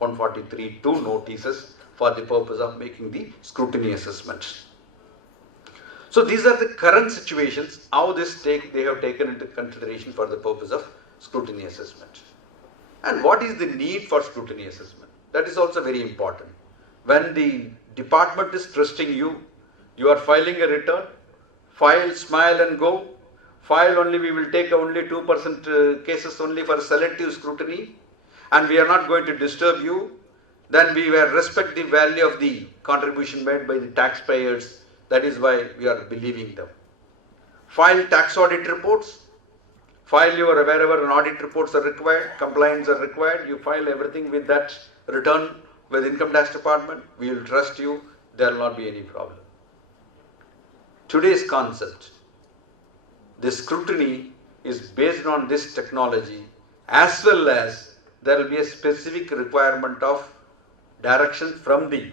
143(2) notices for the purpose of making the scrutiny assessments. So these are the current situations, how they have taken into consideration for the purpose of scrutiny assessment. And what is the need for scrutiny assessment? That is also very important. When the department is trusting you, you are filing a return, file, smile and go. File only, we will take only 2% cases only for selective scrutiny, and we are not going to disturb you. Then we will respect the value of the contribution made by the taxpayers. That is why we are believing them. File tax audit reports. File your wherever an audit reports are required, compliance are required. You file everything with that return with Income Tax Department. We will trust you. There will not be any problem. Today's concept, the scrutiny is based on this technology, as well as there will be a specific requirement of direction from the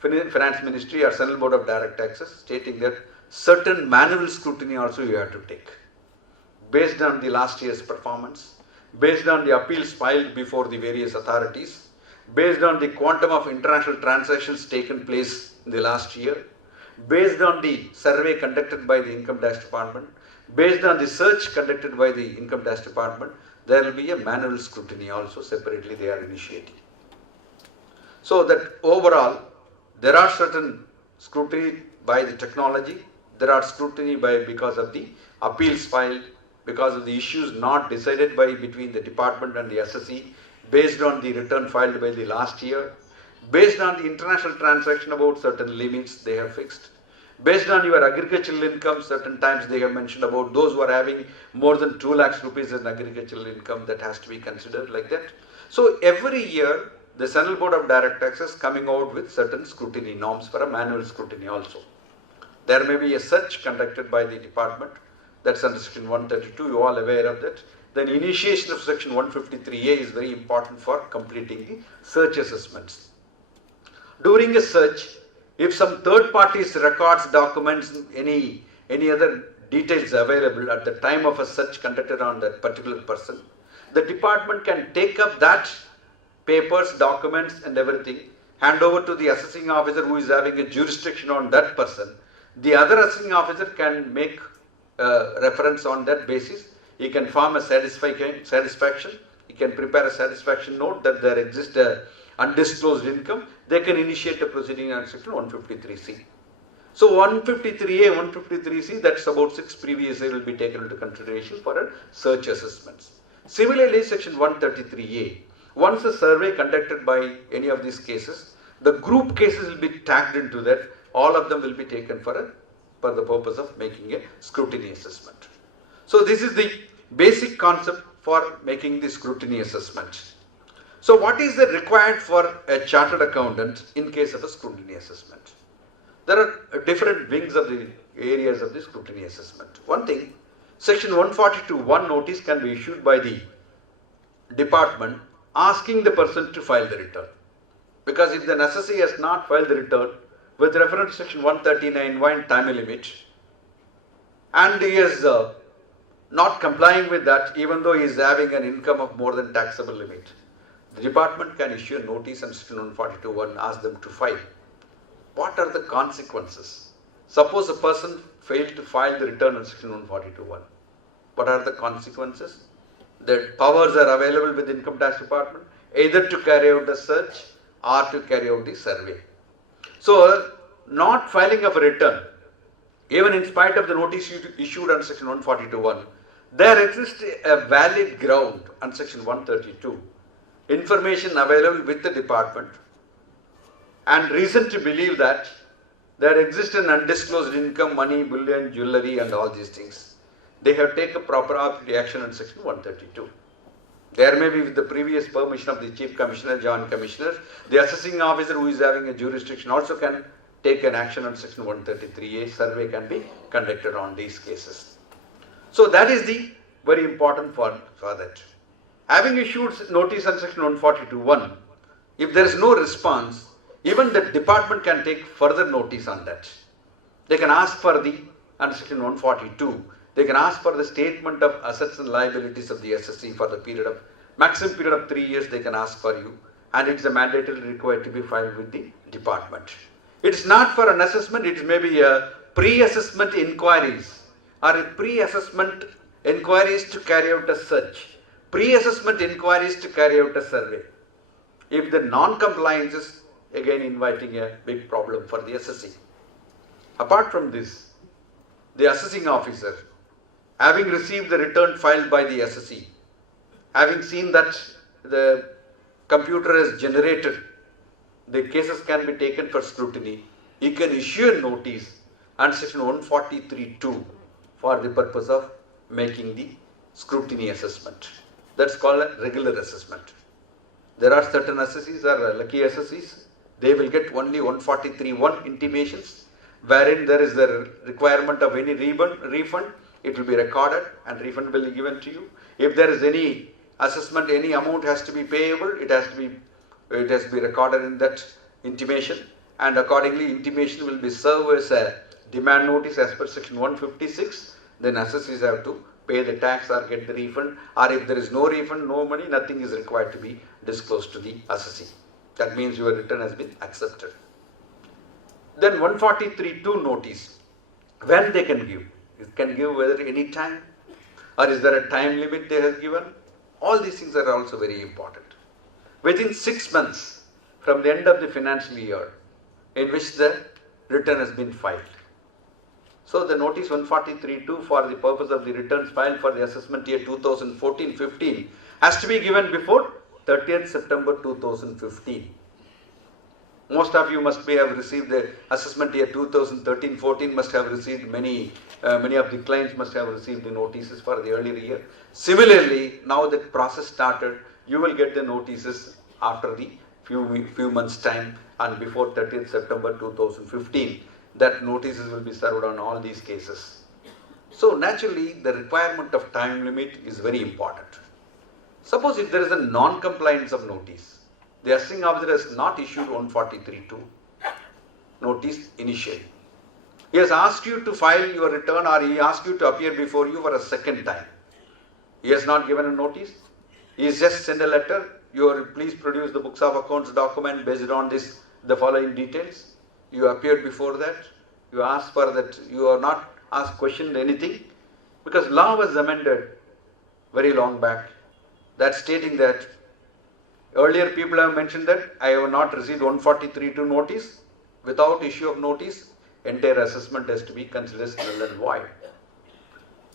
Finance Ministry or Central Board of Direct Taxes stating that certain manual scrutiny also you have to take based on the last year's performance, based on the appeals filed before the various authorities, based on the quantum of international transactions taken place in the last year, based on the survey conducted by the Income Tax Department, based on the search conducted by the Income Tax Department, there will be a manual scrutiny also separately they are initiating. So that overall, there are certain scrutiny by the technology, there are scrutiny because of the appeals filed, because of the issues not decided by between the department and the SSE, based on the return filed by the last year, based on the international transaction about certain limits they have fixed, based on your agricultural income, certain times they have mentioned about those who are having more than 2 lakhs rupees in agricultural income, that has to be considered like that. So every year, the Central Board of Direct Taxes coming out with certain scrutiny norms for a manual scrutiny also. There may be a search conducted by the department, that's under section 132, you are all aware of that. Then initiation of section 153A is very important for completing the search assessments. During a search, if some third parties records, documents, any other details available at the time of a search conducted on that particular person, the department can take up that papers, documents and everything, hand over to the assessing officer who is having a jurisdiction on that person. The other assessing officer can make reference on that basis. He can form a satisfaction. He can prepare a satisfaction note that there exists a undisclosed income. They can initiate a proceeding under section 153C. So 153A, 153C, that's about 6 previous years will be taken into consideration for a search assessments. Similarly, section 133A, once a survey conducted by any of these cases, the group cases will be tagged into that. All of them will be taken for the purpose of making a scrutiny assessment. So this is the basic concept for making the scrutiny assessment. So what is the required for a chartered accountant in case of a scrutiny assessment? There are different wings of the areas of the scrutiny assessment. One thing, section 142(1) notice can be issued by the department asking the person to file the return. Because if the assessee has not filed the return with reference to section 139(1) time limit, and he is not complying with that, even though he is having an income of more than taxable limit, the department can issue a notice and section 142(1) ask them to file. What are the consequences? Suppose a person failed to file the return on section 142(1). What are the consequences? The powers are available with the Income Tax Department either to carry out the search or to carry out the survey. So, not filing of a return, even in spite of the notice issued on section 142(1), there exists a valid ground on section 132, information available with the department and reason to believe that there exists an undisclosed income, money, bullion, jewellery and all these things. They have taken proper action on section 132. There may be with the previous permission of the Chief Commissioner, Joint Commissioner, the assessing officer who is having a jurisdiction also can take an action on section 133A. Survey can be conducted on these cases. So that is the very important for that. Having issued notice on section 142(1), if there is no response, even the department can take further notice on that. They can ask for under section 142, they can ask for the statement of assets and liabilities of the SSE for the maximum period of 3 years they can ask for you. and it's a mandatory required to be filed with the department. It's not for an assessment, it may be a pre-assessment inquiries or a pre-assessment inquiries to carry out a search, pre-assessment inquiries to carry out a survey. If the non-compliance is again inviting a big problem for the assessing. Apart from this, the assessing officer, having received the return filed by the assessee, having seen that the computer has generated, the cases can be taken for scrutiny, he can issue a notice and section 143(2) for the purpose of making the scrutiny assessment. That's called a regular assessment. There are certain assessees or lucky assessees, they will get only 143(1) intimations, wherein there is the requirement of any refund, it will be recorded and refund will be given to you. If there is any assessment, any amount has to be payable, it has to be recorded in that intimation, and accordingly intimation will be served as a demand notice as per section 156. Then assessees have to pay the tax or get the refund, or if there is no refund, no money, nothing is required to be disclosed to the assessee. That means your return has been accepted. Then 143(2) notice, when they can give? It can give whether any time, or is there a time limit they have given? All these things are also very important. Within 6 months from the end of the financial year in which the return has been filed. So the notice 143(2) for the purpose of the returns filed for the assessment year 2014-15 has to be given before 30th September 2015. Most of you must have received the assessment year 2013-14, must have received many of the clients must have received the notices for the earlier year. Similarly, now the process started, you will get the notices after the few months time and before 30th September 2015. That notices will be served on all these cases. So naturally, the requirement of time limit is very important. Suppose if there is a non-compliance of notice, the assessing officer has not issued 143(2) notice initially. He has asked you to file your return, or he asked you to appear before you for a second time. He has not given a notice. He has just sent a letter. Please produce the books of accounts document based on the following details. You appeared before that. You asked for that. You are not questioned anything, because law was amended very long back. That stating that earlier people have mentioned that I have not received 143(2) notice. Without issue of notice, entire assessment has to be considered null and void.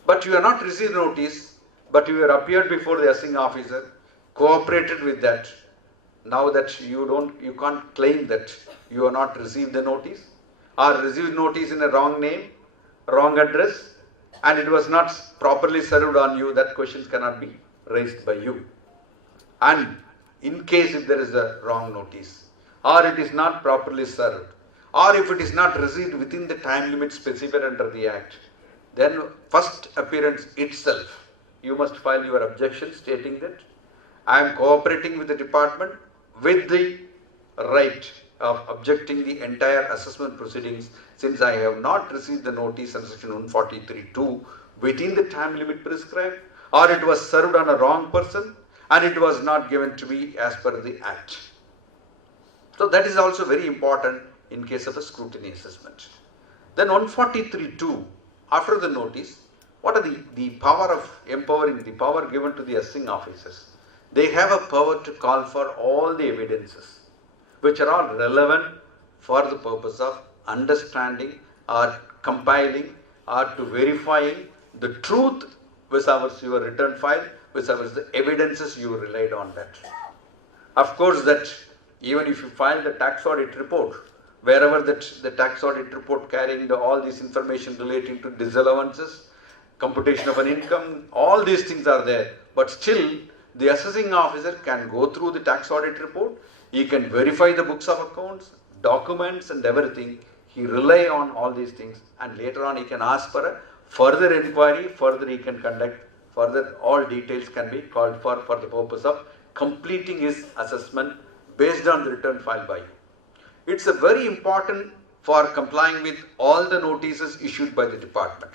But you have not received notice, but you have appeared before the assessing officer, cooperated with that. Now that you can't claim that you have not received the notice, or received notice in a wrong name, wrong address, and it was not properly served on you. That questions cannot be raised by you. And in case if there is a wrong notice, or it is not properly served, or if it is not received within the time limit specified under the Act, then first appearance itself, you must file your objection stating that I am cooperating with the department with the right of objecting the entire assessment proceedings, since I have not received the notice under section 143(2) within the time limit prescribed, or it was served on a wrong person and it was not given to me as per the Act. So that is also very important in case of a scrutiny assessment. Then 143(2), after the notice, what are the power of empowering, the power given to the assessing officers? They have a power to call for all the evidences which are all relevant for the purpose of understanding or compiling or to verifying the truth vis-a-vis your return file, vis-a-vis the evidences you relied on that. Of course, that even if you file the tax audit report, wherever the tax audit report carrying all this information relating to disallowances, computation of an income, all these things are there, but still the assessing officer can go through the tax audit report, he can verify the books of accounts, documents and everything, he rely on all these things, and later on he can ask for a further inquiry, further he can conduct, further all details can be called for the purpose of completing his assessment based on the return filed by you. It's a very important for complying with all the notices issued by the department.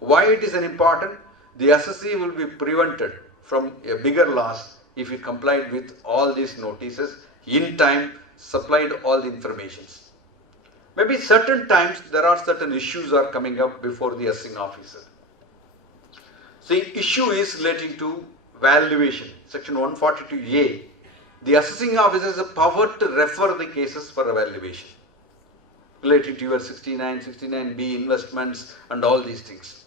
Why it is an important? The assessee will be prevented from a bigger loss if he complied with all these notices in time, supplied all the informations. Maybe certain times there are certain issues are coming up before the assessing officer. The issue is relating to valuation. Section 142A. The assessing officer has a power to refer the cases for evaluation relating to your 69, 69B investments and all these things.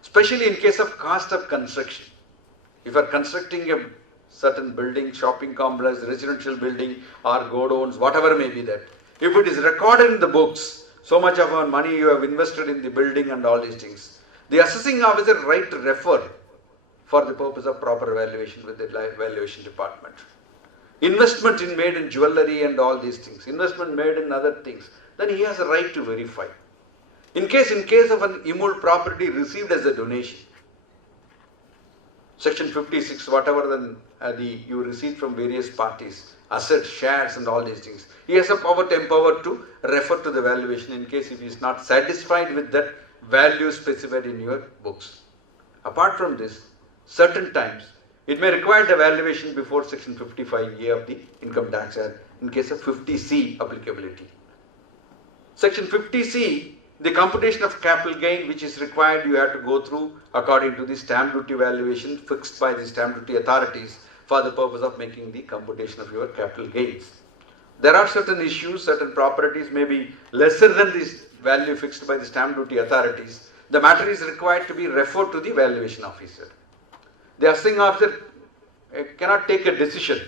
Especially in case of cost of construction. If you are constructing a certain building, shopping complex, residential building or godowns, whatever may be that. If it is recorded in the books, so much of our money you have invested in the building and all these things, the assessing officer right to refer for the purpose of proper evaluation with the valuation department. Investment in made in jewellery and all these things, investment made in other things, then he has a right to verify. In case of an immovable property received as a donation, Section 56, whatever you received from various parties, assets, shares and all these things, he has a power to empower to refer to the valuation in case if he is not satisfied with that value specified in your books. Apart from this, certain times it may require the valuation before Section 55A of the Income Tax Act in case of 50C applicability. Section 50C, the computation of capital gain which is required, you have to go through according to the stamp duty valuation fixed by the stamp duty authorities for the purpose of making the computation of your capital gains. There are certain issues, certain properties may be lesser than this value fixed by the stamp duty authorities. The matter is required to be referred to the valuation officer. The assessing officer cannot take a decision,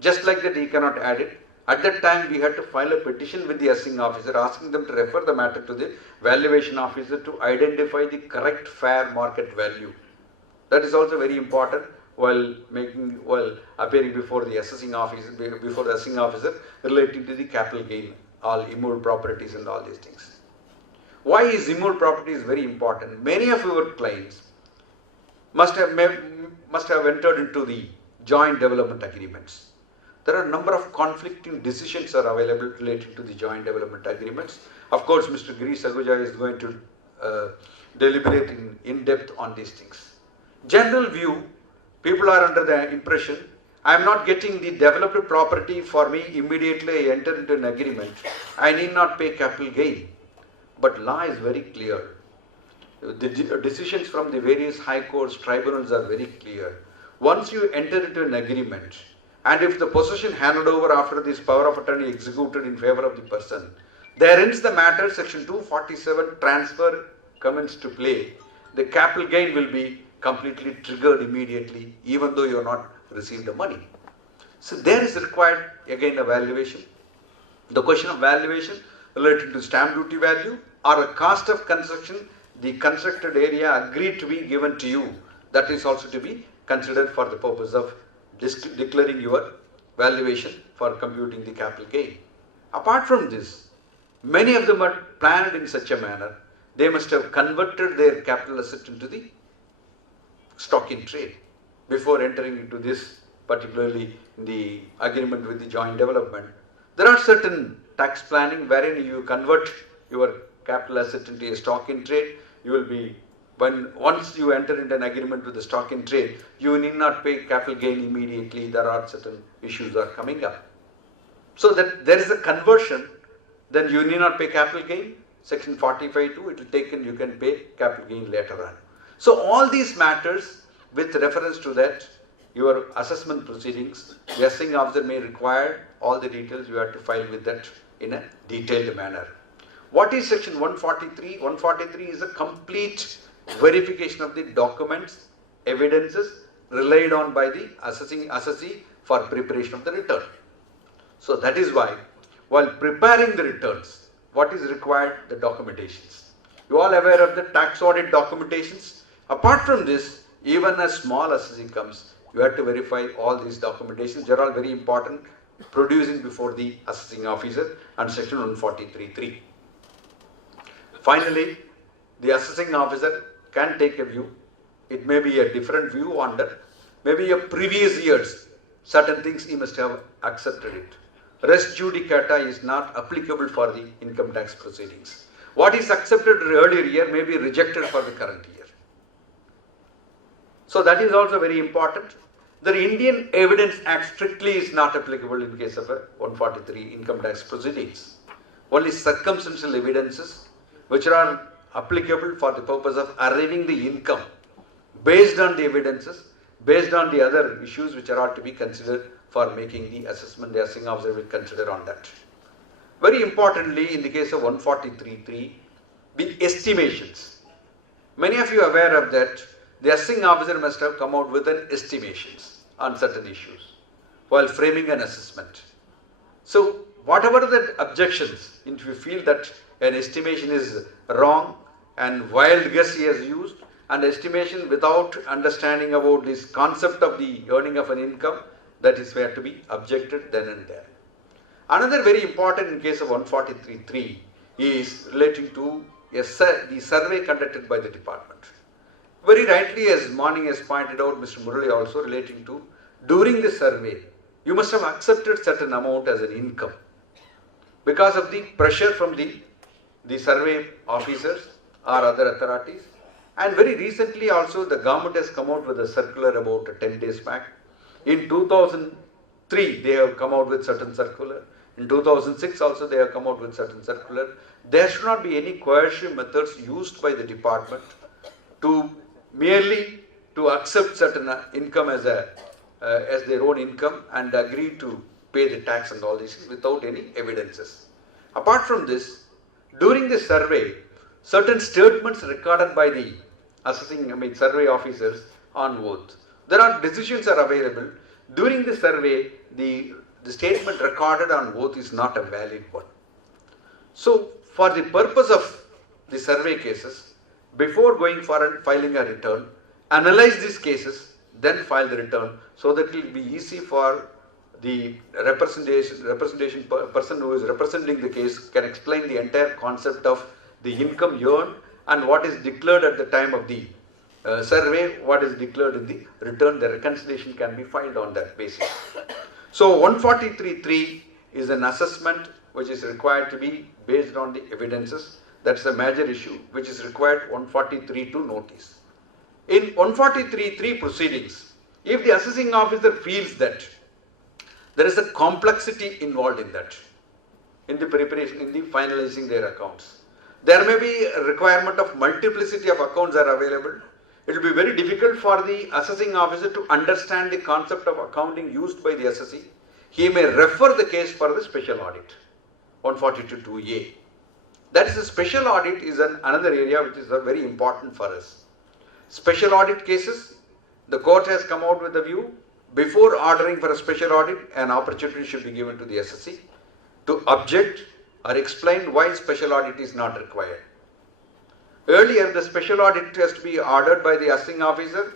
just like that he cannot add it. At that time, we had to file a petition with the assessing officer asking them to refer the matter to the valuation officer to identify the correct fair market value. That is also very important while appearing before the assessing officer, relating to the capital gain, all immovable properties and all these things. Why is immovable property is very important? Many of your clients must have entered into the joint development agreements. There are a number of conflicting decisions are available related to the joint development agreements. Of course, Mr. Girish Aguja is going to deliberate in depth on these things. General view, people are under the impression, I am not getting the developed property for me immediately I enter into an agreement. I need not pay capital gain. But law is very clear. The decisions from the various high courts, tribunals are very clear. Once you enter into an agreement, and if the possession handed over after this power of attorney executed in favor of the person, there ends the matter, section 247 transfer comes to play. The capital gain will be completely triggered immediately, even though you have not received the money. So there is required again a valuation. The question of valuation related to stamp duty value or a cost of construction, the constructed area agreed to be given to you, that is also to be considered for the purpose of declaring your valuation for computing the capital gain. Apart from this, many of them are planned in such a manner, they must have converted their capital asset into the stock in trade before entering into this, particularly in the agreement with the joint development. There are certain tax planning wherein you convert your capital asset into a stock in trade. You will be once you enter into an agreement with the stock in trade, you need not pay capital gain immediately. There are certain issues are coming up. So that there is a conversion, then you need not pay capital gain. Section 45(2), it will take in, you can pay capital gain later on. So all these matters with reference to that, your assessment proceedings, the assessing officer may require all the details, you have to file with that in a detailed manner. What is section 143? 143 is a complete verification of the documents, evidences relied on by the assessee for preparation of the return. So that is why, while preparing the returns, what is required? The documentations. You all aware of the tax audit documentations? Apart from this, even a small assessee comes, you have to verify all these documentations. They are all very important, producing before the assessing officer and section 143(3). Finally, the assessing officer can take a view. It may be a different view on that. Maybe a previous years, certain things he must have accepted it. Res judicata is not applicable for the income tax proceedings. What is accepted earlier year may be rejected for the current year. So that is also very important. The Indian Evidence Act strictly is not applicable in case of a 143 income tax proceedings. Only circumstantial evidences which are applicable for the purpose of arriving the income based on the evidences, based on the other issues which are to be considered for making the assessment, the assessing officer will consider on that. Very importantly, in the case of 143.3, the estimations. Many of you are aware of that. The assessing officer must have come out with an estimations on certain issues while framing an assessment. So, whatever the objections, if you feel that an estimation is wrong and wild guess he has used, and estimation without understanding about this concept of the earning of an income, that is where to be objected then and there. Another very important in case of 143.3 is relating to the survey conducted by the department. Very rightly, as Morning has pointed out, Mr. Murali also relating to, during the survey, you must have accepted certain amount as an income because of the pressure from the survey officers or other authorities. And very recently also the government has come out with a circular about 10 days back. In 2003 they have come out with certain circular. In 2006 also they have come out with certain circular. There should not be any coercive methods used by the department to merely to accept certain income as their own income and agree to pay the tax and all these without any evidences. Apart from this, during the survey, certain statements recorded by the survey officers on oath. There are decisions are available. During the survey, the statement recorded on oath is not a valid one. So, for the purpose of the survey cases, before going for and filing a return, analyze these cases, then file the return, so that it will be easy for the representation person who is representing the case can explain the entire concept of the income earned and what is declared at the time of the survey, what is declared in the return. The reconciliation can be filed on that basis. So 143.3 is an assessment which is required to be based on the evidences. That's a major issue which is required 143.2 notice. In 143.3 proceedings, if the assessing officer feels that there is a complexity involved in that, in the preparation, in the finalizing their accounts, there may be a requirement of multiplicity of accounts are available. It will be very difficult for the assessing officer to understand the concept of accounting used by the assessee. He may refer the case for the special audit, 142.2a. That is, a special audit is another area which is very important for us. Special audit cases, the court has come out with a view, before ordering for a special audit, an opportunity should be given to the assessee to object or explain why special audit is not required. Earlier, the special audit has to be ordered by the assessing officer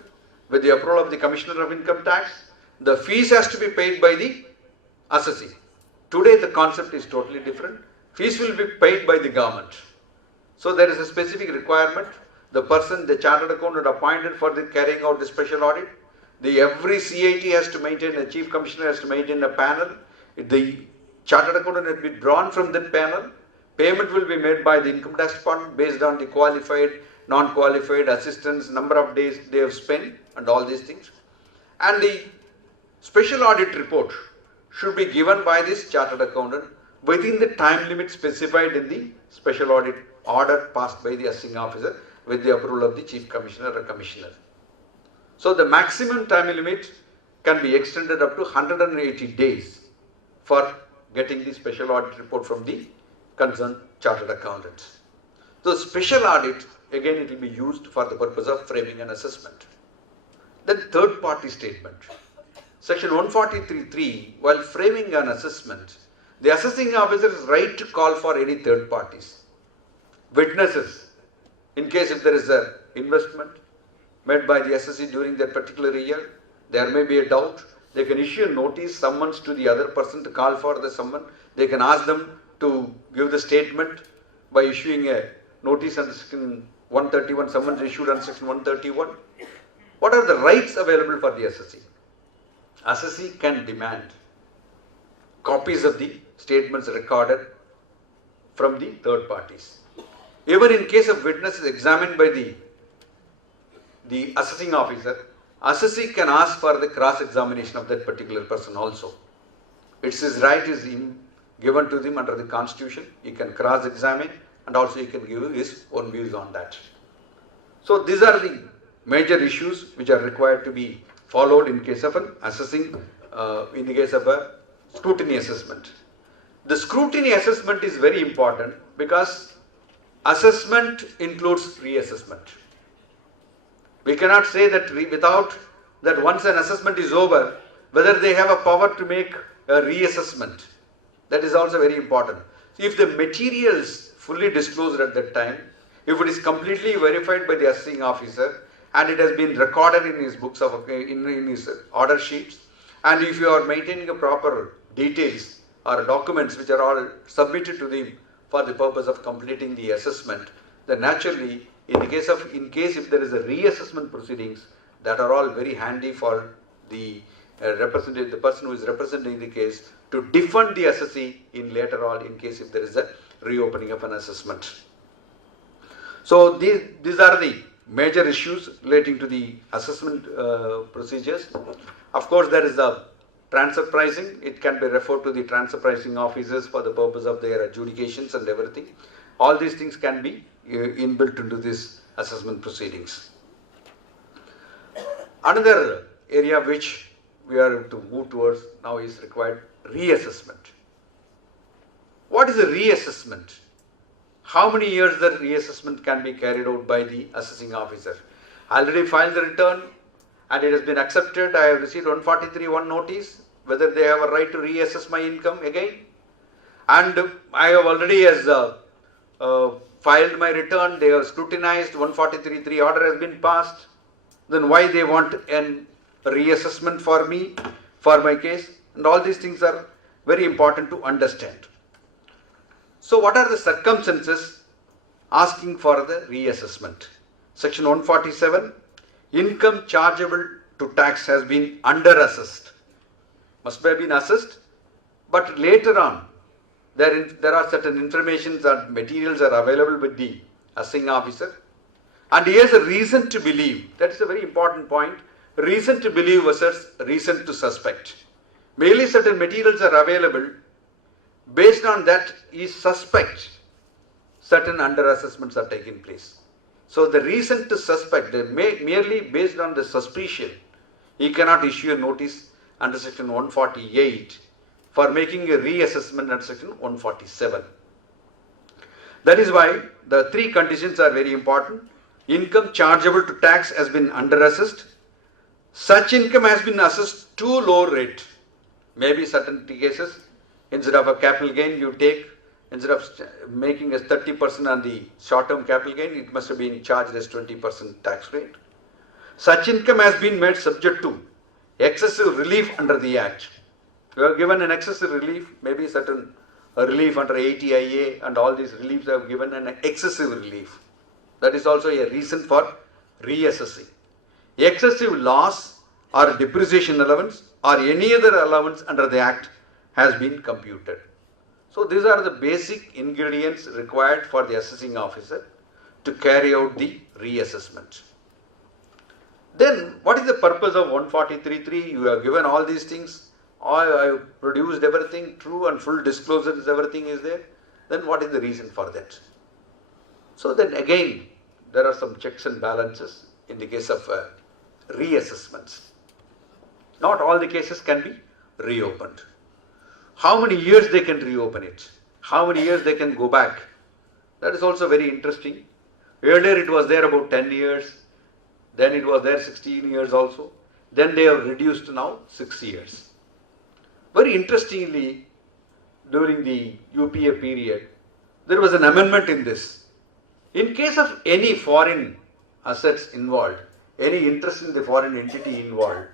with the approval of the Commissioner of Income Tax. The fees has to be paid by the assessee. Today, the concept is totally different. Fees will be paid by the government. So there is a specific requirement. The person, the chartered accountant appointed for the carrying out the special audit, every CIT has to maintain, a chief commissioner has to maintain a panel. The chartered accountant will be drawn from that panel. Payment will be made by the income tax department based on the qualified, non-qualified assistants, number of days they have spent and all these things. And the special audit report should be given by this chartered accountant within the time limit specified in the special audit order passed by the assessing officer with the approval of the chief commissioner or commissioner. So the maximum time limit can be extended up to 180 days for getting the special audit report from the concerned chartered accountants. The special audit, again, it will be used for the purpose of framing an assessment. Then third party statement. Section 143.3, while framing an assessment, the assessing officer is right to call for any third parties, witnesses, in case if there is an investment made by the assessee during that particular year, there may be a doubt, they can issue a notice, summons to the other person to call for the summon. They can ask them to give the statement by issuing a notice under section 131, summons issued under section 131. What are the rights available for the assessee? Assessee can demand copies of the statements recorded from the third parties. Even in case of witnesses examined by the assessing officer, assessee can ask for the cross-examination of that particular person also. It's his right is given to him under the constitution. He can cross-examine and also he can give his own views on that. So these are the major issues which are required to be followed in case of an assessing, in the case of a scrutiny assessment. The scrutiny assessment is very important because assessment includes reassessment. We cannot say that without that once an assessment is over, whether they have a power to make a reassessment. That is also very important. If the materials fully disclosed at that time, if it is completely verified by the assessing officer and it has been recorded in his books of in his order sheets, and if you are maintaining a proper details or documents which are all submitted to them for the purpose of completing the assessment, then naturally in case if there is a reassessment proceedings, that are all very handy for the the person who is representing the case to defend the assessee in later on in case if there is a reopening of an assessment. So these are the major issues relating to the assessment procedures. Of course, there is the transfer pricing. It can be referred to the transfer pricing officers for the purpose of their adjudications and everything. All these things can be inbuilt into this assessment proceedings. Another area which we are to move towards now is required reassessment. What is a reassessment? How many years the reassessment can be carried out by the assessing officer? I already filed the return and it has been accepted. I have received 143(1) notice whether they have a right to reassess my income again. And I have already filed my return. They have scrutinized. 143(3) order has been passed. Then why they want a reassessment for me, for my case? And all these things are very important to understand. So what are the circumstances asking for the reassessment? Section 147, income chargeable to tax has been under-assessed. Must have been assessed, but later on, there are certain information and materials are available with the assessing officer. And he has a reason to believe, that is a very important point, reason to believe versus reason to suspect. Merely certain materials are available, based on that he suspects certain under-assessments are taking place. So the reason to suspect, merely based on the suspicion, he cannot issue a notice under section 148 for making a reassessment under section 147. That is why the three conditions are very important. Income chargeable to tax has been under-assessed. Such income has been assessed too low rate. Maybe certain cases, instead of a capital gain, you take, instead of making as 30% on the short-term capital gain, it must have been charged as 20% tax rate. Such income has been made subject to excessive relief under the Act. You are given an excessive relief, maybe certain relief under ICAI and all these reliefs have given an excessive relief. That is also a reason for reassessing. Excessive loss or depreciation allowance or any other allowance under the Act has been computed. So these are the basic ingredients required for the assessing officer to carry out the reassessment. Then what is the purpose of 143(3)? You have given all these things. I have produced everything, true and full disclosures, everything is there. Then what is the reason for that? So then again, there are some checks and balances in the case of reassessments. Not all the cases can be reopened. How many years they can reopen it? How many years they can go back? That is also very interesting. Earlier it was there about 10 years. Then it was there 16 years also. Then they have reduced to now 6 years. Very interestingly, during the UPA period, there was an amendment in this. In case of any foreign assets involved, any interest in the foreign entity involved,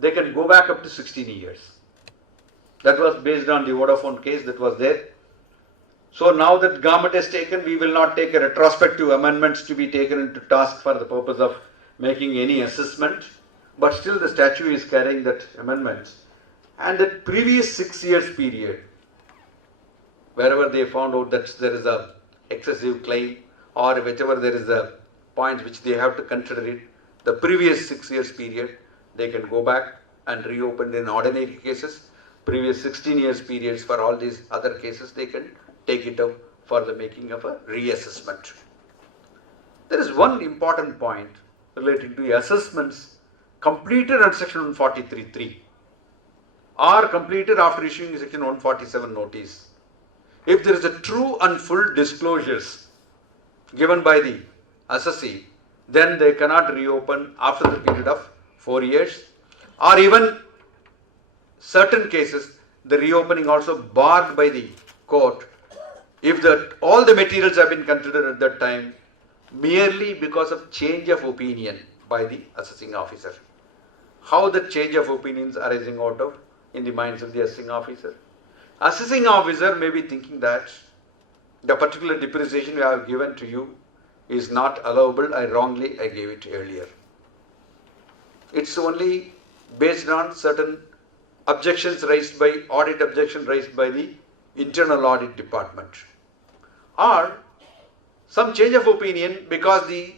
they can go back up to 16 years. That was based on the Vodafone case that was there. So now that government has taken, we will not take a retrospective amendments to be taken into task for the purpose of making any assessment. But still the statute is carrying that amendments. And that previous 6 years period, wherever they found out that there is a excessive claim or whichever there is a point which they have to consider it, the previous 6 years period, they can go back and reopen in ordinary cases. Previous 16 years periods for all these other cases, they can take it up for the making of a reassessment. There is one important point relating to assessments completed under section 143.3 or completed after issuing section 147 notice. If there is a true and full disclosures given by the assessee, then they cannot reopen after the period of 4 years, or even certain cases the reopening also barred by the court if all the materials have been considered at that time merely because of change of opinion by the assessing officer. How the change of opinions arising out of in the minds of the assessing officer? Assessing officer may be thinking that the particular depreciation I have given to you is not allowable, I gave it earlier. It's only based on certain objections raised by, audit objection raised by the internal audit department. Or some change of opinion because the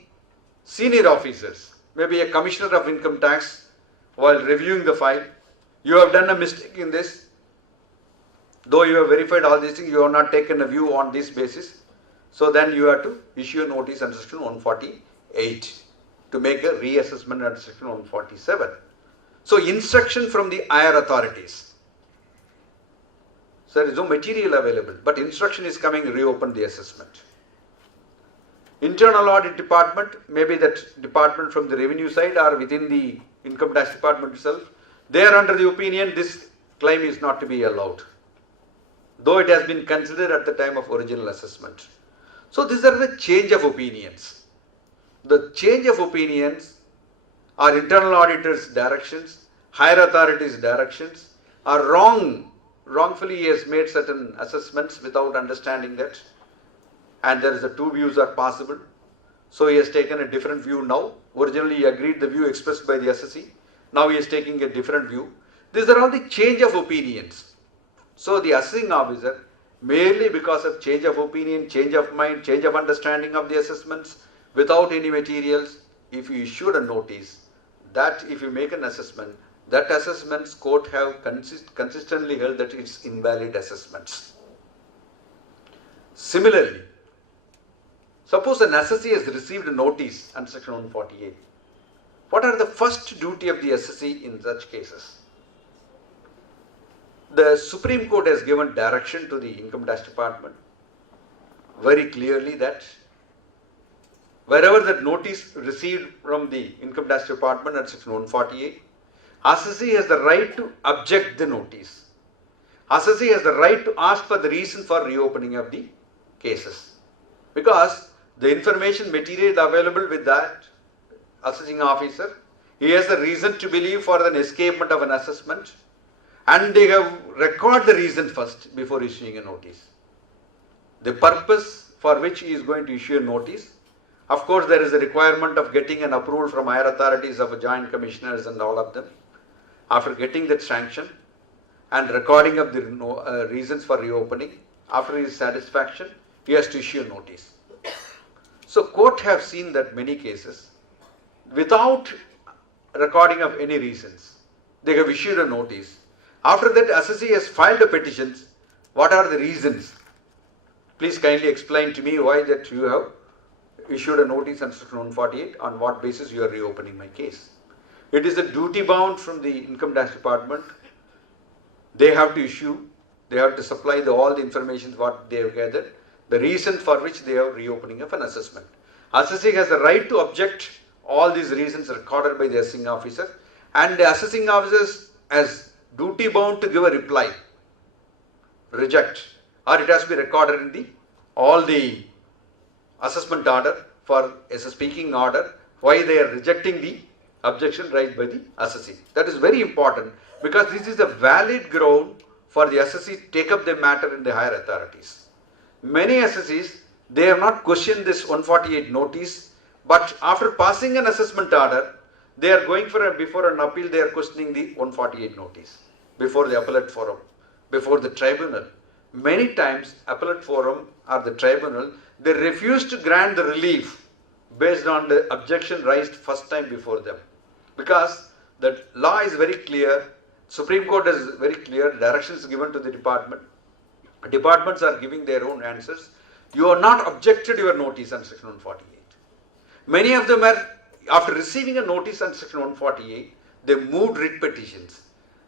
senior officers, maybe a commissioner of income tax, while reviewing the file, you have done a mistake in this. Though you have verified all these things, you have not taken a view on this basis. So then you have to issue a notice under section 148 to make a reassessment under section 147. So instruction from the higher authorities. So there is no material available, but instruction is coming to reopen the assessment. Internal audit department, maybe that department from the revenue side or within the income tax department itself, they are under the opinion this claim is not to be allowed, though it has been considered at the time of original assessment. So these are the change of opinions. The change of opinions are internal auditors' directions, higher authorities' directions, are wrongfully he has made certain assessments without understanding that, and there is a two views are possible. So he has taken a different view now. Originally he agreed the view expressed by the assessee. Now he is taking a different view. These are all the change of opinions. So the assessing officer, merely because of change of opinion, change of mind, change of understanding of the assessments, without any materials, if you issued a notice, that if you make an assessment, that assessments court have consistently held that it's invalid assessments. Similarly, suppose an assessee has received a notice under section 148. What are the first duty of the assessee in such cases? The Supreme Court has given direction to the Income Tax Department very clearly that wherever that notice received from the Income Tax Department at section 148, assessee has the right to object the notice. Assessee has the right to ask for the reason for reopening of the cases, because the information material available with that assessing officer, he has the reason to believe for an escapement of an assessment, and they have record the reason first before issuing a notice. The purpose for which he is going to issue a notice, of course there is a requirement of getting an approval from higher authorities of joint commissioners and all of them. After getting that sanction and recording of the reasons for reopening, after his satisfaction, he has to issue a notice. So court have seen that many cases, without recording of any reasons, they have issued a notice. After that, assessee has filed a petition. What are the reasons? Please kindly explain to me why that you have issued a notice under section 148, on what basis you are reopening my case. It is a duty bound from the Income Tax Department. They have to issue, they have to supply all the information what they have gathered, the reason for which they are reopening of an assessment. Assessing has the right to object all these reasons recorded by the assessing officer, and the assessing officer has duty bound to give a reply, reject, or it has to be recorded in all the assessment order for as a speaking order why they are rejecting the objection raised by the assessee. That is very important, because this is a valid ground for the assessee to take up the matter in the higher authorities. Many assessees, they have not questioned this 148 notice, but after passing an assessment order, they are going for before an appeal, they are questioning the 148 notice before the appellate forum, before the tribunal. Many times appellate forum or the tribunal, they refuse to grant the relief based on the objection raised first time before them. Because the law is very clear, Supreme Court is very clear, directions given to the department. Departments are giving their own answers. You are not objected your notice on section 148. Many of them are, after receiving a notice on section 148, they moved writ petitions.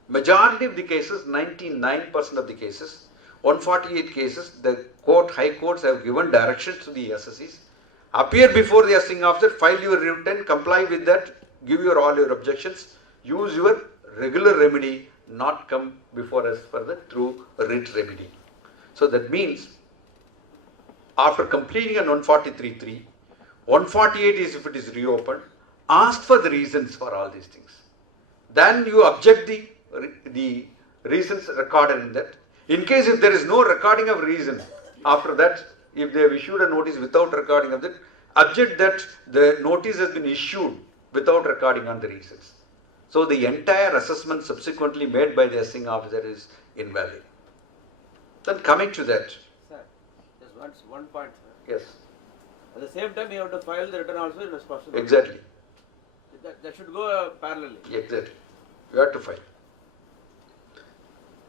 Majority of the cases, 99% of the cases, 148 cases, the high courts have given directions to the SSCs. Appear before the assessing officer, file your written, comply with that, give all your objections, use your regular remedy, not come before us further through writ remedy. So that means, after completing a 143.3, 148 is if it is reopened, ask for the reasons for all these things. Then you object the reasons recorded in that. In case if there is no recording of reason, after that, if they have issued a notice without recording of that, object that the notice has been issued without recording on the reasons. So the entire assessment subsequently made by the assessing officer is invalid. Then coming to that. Sir, just one point, sir. Yes. At the same time, you have to file the return also in response to Exactly. That should go parallelly. Exactly. You have to file.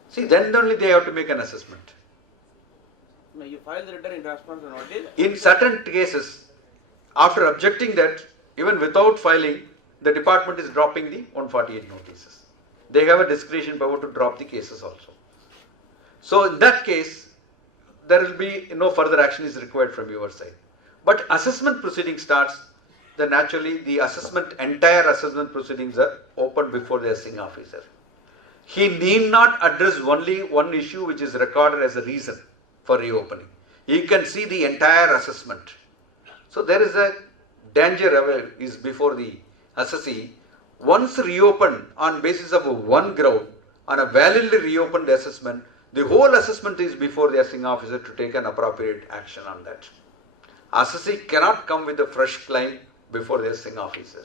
See, then only they have to make an assessment. No, you file the return in response to notice. In certain cases, after objecting that, even without filing, the department is dropping the 148 notices. They have a discretion power to drop the cases also. So in that case, there will be no further action is required from your side. But assessment proceeding starts, then naturally the entire assessment proceedings are opened before the assessing officer. He need not address only one issue which is recorded as a reason for reopening. He can see the entire assessment. So there is a danger is before the assessee. Once reopened on basis of one ground, on a validly reopened assessment, the whole assessment is before the assessing officer to take an appropriate action on that. Assessee cannot come with a fresh claim before the assessing officer.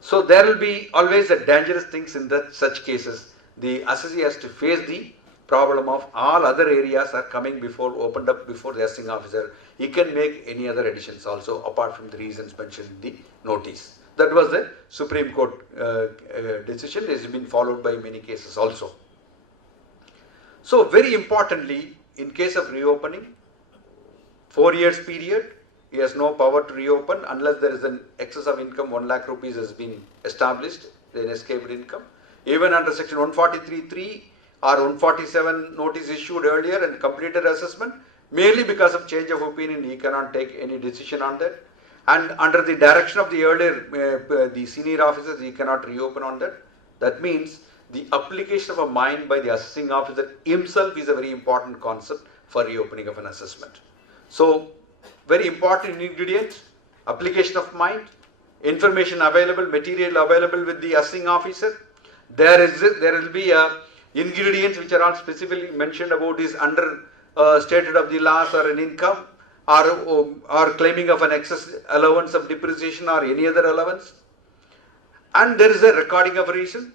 So there will be always a dangerous things in such cases. The assessee has to face the problem of all other areas are coming opened up before the assessing officer. He can make any other additions also apart from the reasons mentioned in the notice. That was the Supreme Court decision. It has been followed by many cases also. So very importantly, in case of reopening, 4 years period, he has no power to reopen unless there is an excess of income 1 lakh rupees has been established, then escaped income. Even under section 143.3 or 147 notice issued earlier and completed assessment, merely because of change of opinion, he cannot take any decision on that. And under the direction of the earlier, the senior officers, he cannot reopen on that. That means the application of a mind by the assessing officer himself is a very important concept for reopening of an assessment. So, very important ingredient, application of mind, information available, material available with the assessing officer. There will be ingredients which are all specifically mentioned about is under stated of the loss or an income or claiming of an excess allowance of depreciation or any other allowance. And there is a recording of a reason.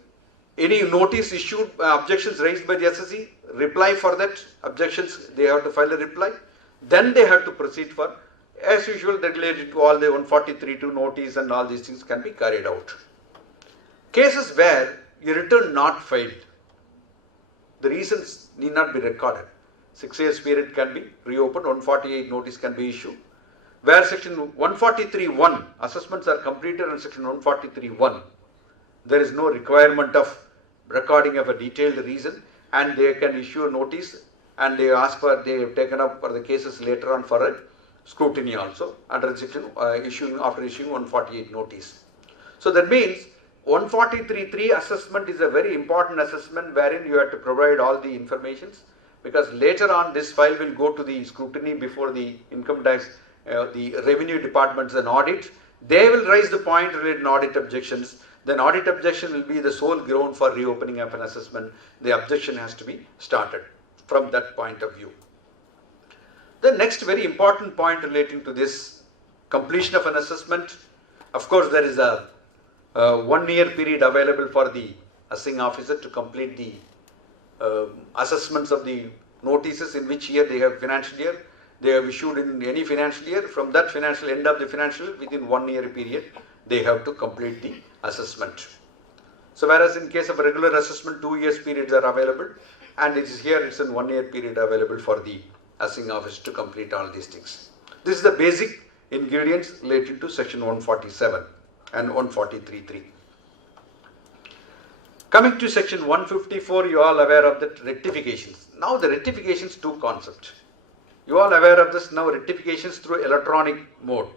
Any notice issued, objections raised by the SSC, reply for that objections, they have to file a reply. Then they have to proceed for, as usual, related to all the 143.2 notice and all these things can be carried out. Cases where a return not filed, the reasons need not be recorded. 6 years period can be reopened, 148 notice can be issued. Where section 143.1 assessments are completed on section 143.1, there is no requirement of recording of a detailed reason, and they can issue a notice and they have taken up for the cases later on for a scrutiny also under section after issuing 148 notice. So that means 143.3 assessment is a very important assessment wherein you have to provide all the informations, because later on this file will go to the scrutiny before the income tax, the revenue departments and audit. They will raise the point related to audit objections. Then audit objection will be the sole ground for reopening of an assessment. The objection has to be started from that point of view. The next very important point relating to this completion of an assessment, of course there is a 1 year period available for the assessing officer to complete the assessments of the notices in which year they have financial year. they have issued in any financial year, from that financial end of the financial, within 1 year period, they have to complete the assessment. So whereas in case of a regular assessment, 2 years periods are available, and it is here it's in 1 year period available for the assessing office to complete all these things. This is the basic ingredients related to section 147 and 143.3. Coming to section 154, you are all aware of the rectifications. Now the rectifications, two concepts. You are all aware of this now, rectifications through electronic mode.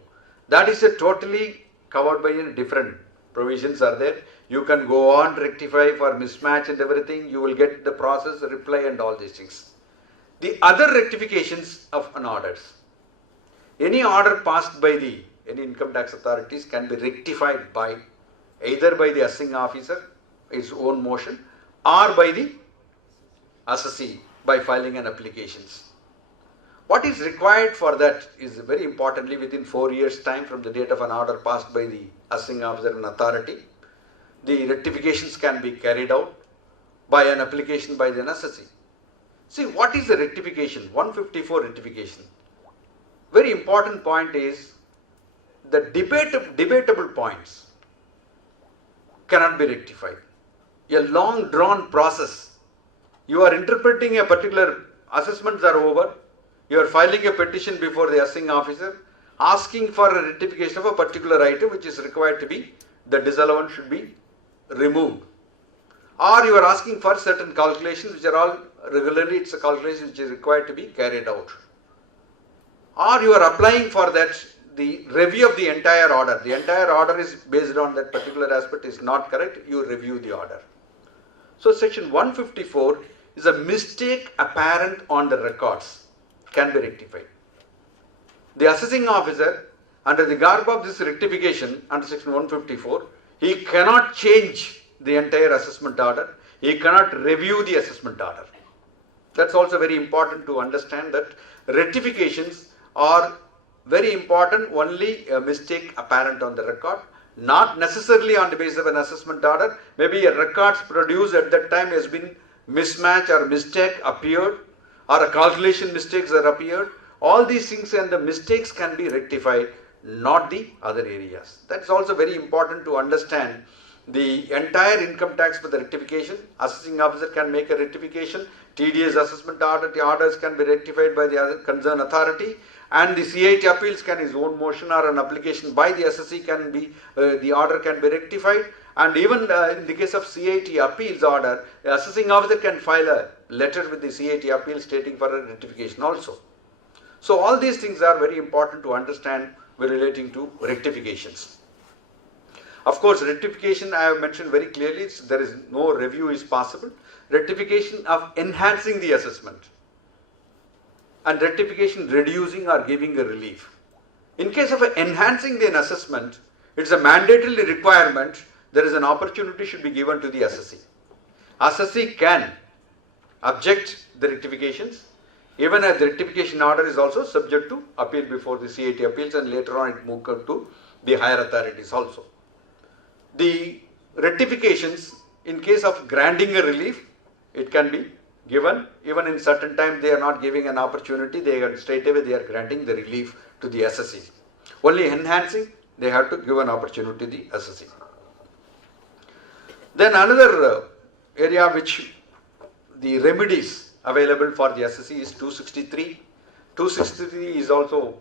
That is a totally covered by different provisions are there. You can go on rectify for mismatch and everything. You will get the process, reply and all these things. The other rectifications of an orders. Any order passed by any income tax authorities can be rectified by either by the assessing officer, its own motion, or by the assessee by filing an applications. What is required for that is very importantly within 4 years time from the date of an order passed by the assessing officer and authority, the rectifications can be carried out by an application by the assessee. See, what is the rectification? 154 rectification. Very important point is the debatable points cannot be rectified. A long drawn process. You are interpreting a particular assessments are over. You are filing a petition before the assessing officer asking for a rectification of a particular item which is required to be, the disallowance should be removed. Or you are asking for certain calculations which are all regularly, it's a calculation which is required to be carried out. Or you are applying for that, the review of the entire order. The entire order is based on that particular aspect is not correct, you review the order. So section 154 is a mistake apparent on the records can be rectified. The assessing officer under the garb of this rectification under section 154, he cannot change the entire assessment order, he cannot review the assessment order. That's also very important to understand that rectifications are very important, only a mistake apparent on the record, not necessarily on the basis of an assessment order. Maybe a records produced at that time has been mismatch or mistake appeared, or a calculation mistakes are appeared. All these things and the mistakes can be rectified, not the other areas. That's also very important to understand. The entire income tax for the rectification, assessing officer can make a rectification, TDS assessment order, the orders can be rectified by the other concerned authority, and the CIT appeals can his own motion or an application by the assessee can be, the order can be rectified, and even in the case of CIT appeals order, the assessing officer can file a letter with the CIT appeal stating for a rectification also. So all these things are very important to understand relating to rectifications. Of course, rectification I have mentioned very clearly, there is no review is possible. Rectification of enhancing the assessment and rectification reducing or giving a relief. In case of enhancing the assessment, it's a mandatory requirement, there is an opportunity should be given to the assessee. Assessee can object the rectifications. Even a rectification order is also subject to appeal before the CIT appeals, and later on it moves to the higher authorities also. The rectifications, in case of granting a relief, it can be given. Even in certain time they are not giving an opportunity, they are straight away they are granting the relief to the assessee. Only enhancing, they have to give an opportunity to the assessee. Then another area which the remedies available for the assessee is 263. 263 is also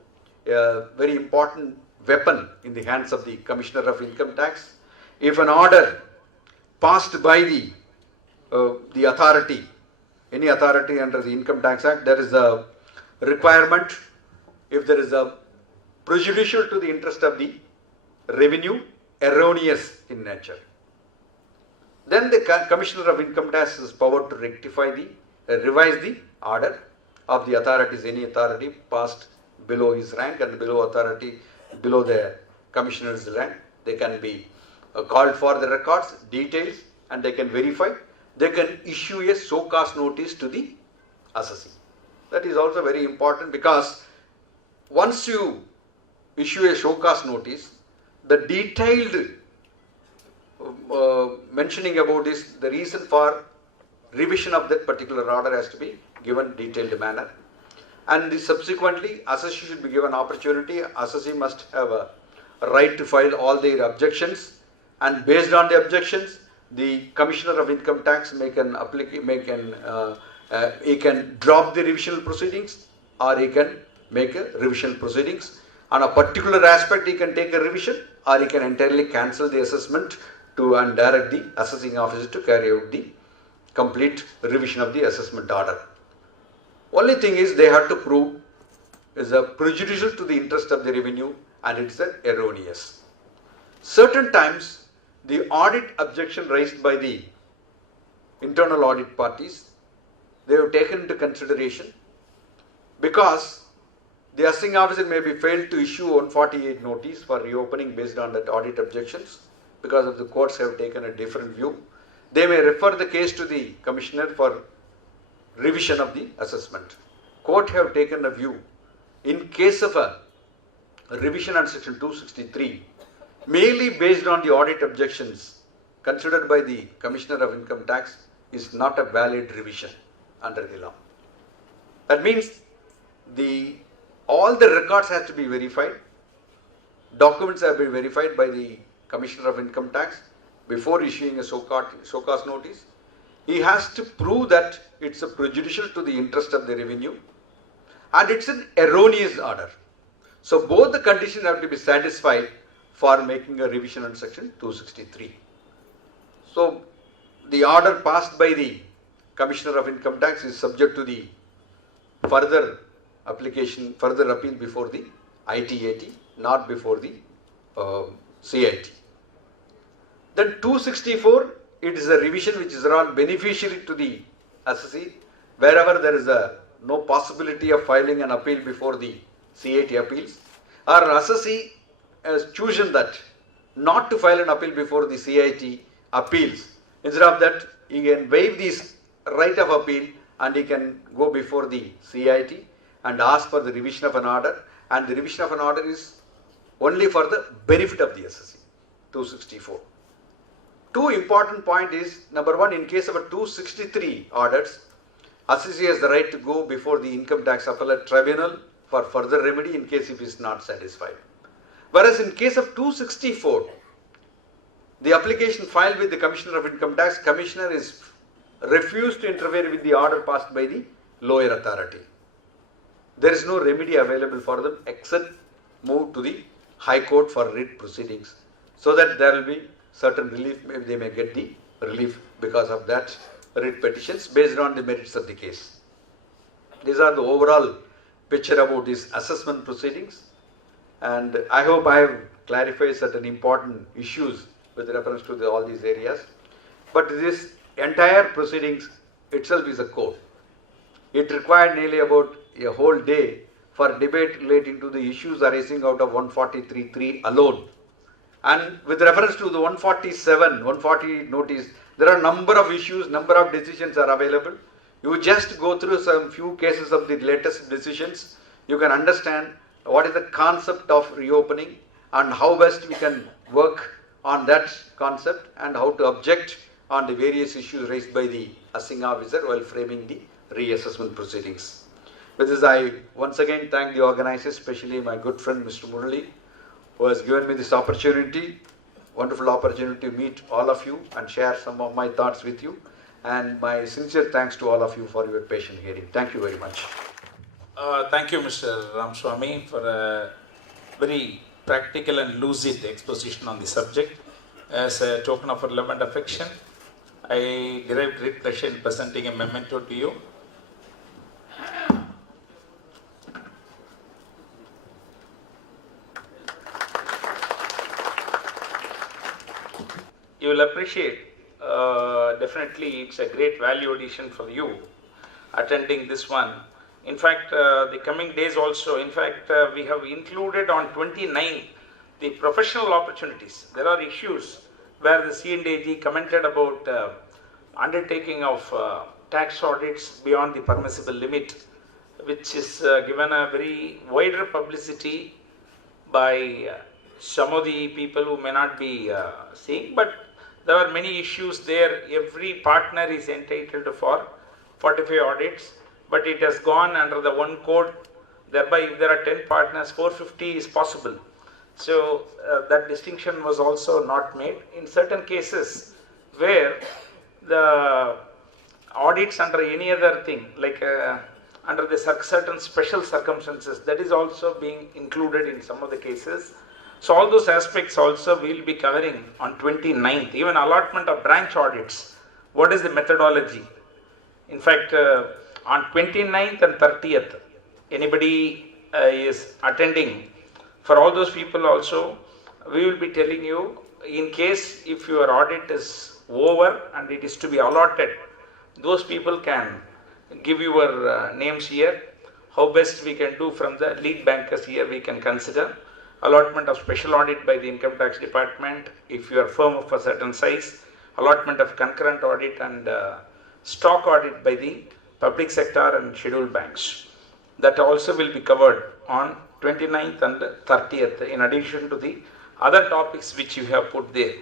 a very important weapon in the hands of the Commissioner of Income Tax. If an order passed by the authority, any authority under the Income Tax Act, there is a requirement, if there is a prejudicial to the interest of the revenue, erroneous in nature, then the Commissioner of Income Tax has power to rectify revise the order of the authorities, any authority passed below his rank and below authority, below the Commissioner's rank. They can be called for the records, details, and they can verify. They can issue a show cause notice to the assessee. That is also very important, because once you issue a show cause notice, the detailed mentioning about this, the reason for revision of that particular order has to be given detailed manner. and subsequently assessee should be given opportunity. Assessee must have a right to file all their objections, and based on the objections, the Commissioner of Income Tax he can drop the revisional proceedings, or he can make a revisional proceedings. On a particular aspect, he can take a revision, or he can entirely cancel the assessment and direct the assessing officer to carry out the complete revision of the assessment order. Only thing is they have to prove is a prejudicial to the interest of the revenue and it's erroneous. Certain times the audit objection raised by the internal audit parties, they have taken into consideration because the assessing officer may be failed to issue 148 notice for reopening based on that audit objections because of the courts have taken a different view. They may refer the case to the commissioner for revision of the assessment. Court have taken a view in case of a revision under section 263 merely based on the audit objections considered by the Commissioner of Income Tax is not a valid revision under the law. That means all the records have to be verified, documents have been verified by the Commissioner of Income Tax before issuing a show cause notice. He has to prove that it's a prejudicial to the interest of the revenue and it's an erroneous order. So both the conditions have to be satisfied for making a revision under section 263. So the order passed by the Commissioner of Income Tax is subject to the further appeal before the ITAT, not before the CIT. Then 264, it is a revision which is around beneficiary to the assessee. Wherever there is no possibility of filing an appeal before the CIT appeals, or assessee has chosen that not to file an appeal before the CIT appeals. Instead of that, he can waive this right of appeal and he can go before the CIT and ask for the revision of an order, and the revision of an order is only for the benefit of the assessee. 264. Two important point is, number one, in case of a 263 orders, assessee has the right to go before the income tax appellate tribunal for further remedy in case if he is not satisfied. Whereas in case of 264, the application filed with the Commissioner of Income Tax, Commissioner is refused to interfere with the order passed by the lower authority. There is no remedy available for them except move to the High Court for writ proceedings, so that there will be certain relief, maybe they may get the relief because of that writ petitions based on the merits of the case. These are the overall picture about these assessment proceedings, and I hope I have clarified certain important issues with reference to all these areas. But this entire proceedings itself is a court. It required nearly about a whole day for debate relating to the issues arising out of 143.3 alone. And with reference to the 140 notice, there are number of issues, number of decisions are available. You just go through some few cases of the latest decisions, you can understand what is the concept of reopening and how best we can work on that concept and how to object on the various issues raised by the assessing officer while framing the reassessment proceedings. With this, I once again thank the organizers, especially my good friend Mr. Murali, who has given me this opportunity, wonderful opportunity to meet all of you and share some of my thoughts with you. And my sincere thanks to all of you for your patient hearing. Thank you very much. Thank you, Mr. Ramswamy, for a very practical and lucid exposition on the subject. As a token of love and affection, I derive great pleasure in presenting a memento to you. You will appreciate, definitely it's a great value addition for you attending this one. In fact, the coming days also, in fact, we have included on 29th the professional opportunities. There are issues where the C&AG commented about undertaking of tax audits beyond the permissible limit, which is given a very wider publicity by some of the people who may not be seeing, but there are many issues there. Every partner is entitled for 45 audits, but it has gone under the one code. Thereby, if there are 10 partners, 450 is possible. So that distinction was also not made. In certain cases where the audits under any other thing, like under the certain special circumstances, that is also being included in some of the cases. So all those aspects also we will be covering on 29th, even allotment of branch audits. What is the methodology? In fact, on 29th and 30th, anybody is attending, for all those people also, we will be telling you, in case if your audit is over and it is to be allotted, those people can give your names here. How best we can do from the lead bankers here, we can consider allotment of special audit by the income tax department if you are firm of a certain size, allotment of concurrent audit and stock audit by the public sector and scheduled banks. That also will be covered on 29th and 30th, in addition to the other topics which you have put there.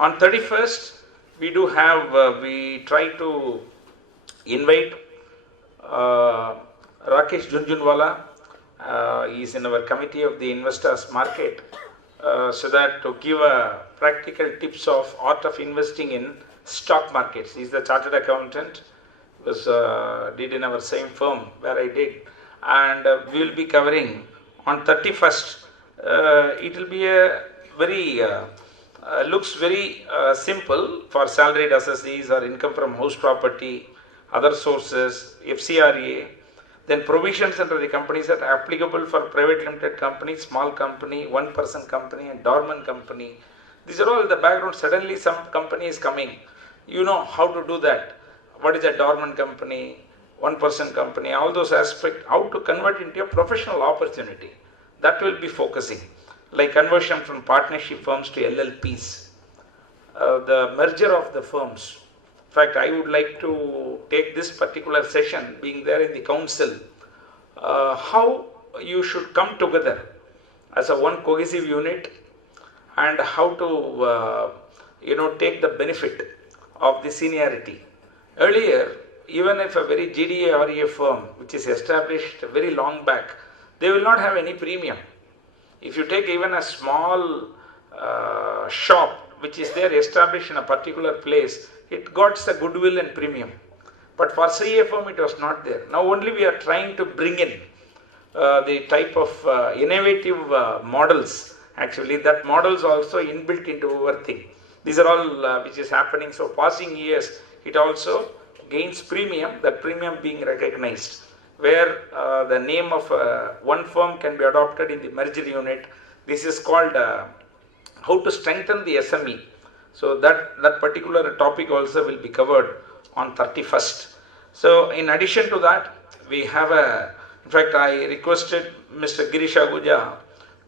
On 31st, we do have, we try to invite Rakesh Junjunwala. He is in our committee of the investors market, so that to give practical tips of art of investing in stock markets. He is the chartered accountant, was did in our same firm where I did, and we will be covering on 31st. It will be a very looks very simple for salaried assessees or income from house property, other sources, FCRA. Then provisions under the companies that are applicable for private limited company, small company, one-person company and dormant company. These are all the background. Suddenly some company is coming. You know how to do that. What is a dormant company, one-person company, all those aspects, how to convert into a professional opportunity. That will be focusing. Like conversion from partnership firms to LLPs. The merger of the firms. In fact, I would like to take this particular session, being there in the council, how you should come together as a one cohesive unit, and how to take the benefit of the seniority. Earlier, even if a very GDA or a firm which is established very long back, they will not have any premium. If you take even a small shop which is there established in a particular place, it got a goodwill and premium. But for CA firm it was not there. Now only we are trying to bring in the type of innovative models. Actually that models also inbuilt into our thing. These are all which is happening. So passing years it also gains premium, that premium being recognized, where the name of one firm can be adopted in the merger unit. This is called how to strengthen the SME. So that particular topic also will be covered on 31st. So in addition to that, we have in fact I requested Mr. Girish Aguja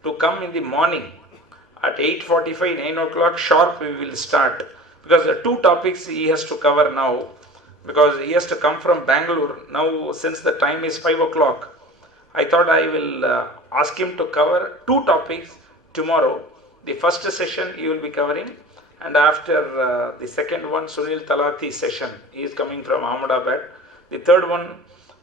to come in the morning at 8:45, 9 o'clock sharp we will start, because the two topics he has to cover now, because he has to come from Bangalore. Now since the time is 5 o'clock, I thought I will ask him to cover two topics tomorrow. The first session he will be covering, and after the second one, Sunil Talati session, he is coming from Ahmedabad. The third one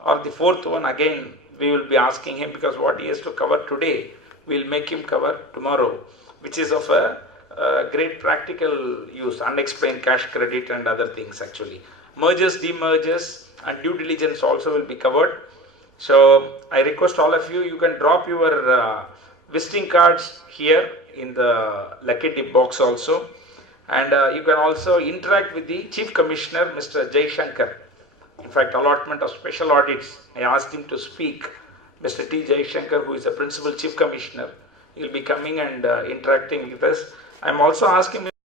or the fourth one, again we will be asking him, because what he has to cover today, we will make him cover tomorrow, which is of a great practical use, unexplained cash credit and other things actually. Mergers, demergers and due diligence also will be covered. So I request all of you, you can drop your visiting cards here in the lucky tip box also. And you can also interact with the Chief Commissioner, Mr. Jai Shankar. In fact, allotment of special audits, I asked him to speak. Mr. T. Jai Shankar, who is the Principal Chief Commissioner, he will be coming and interacting with us. I am also asking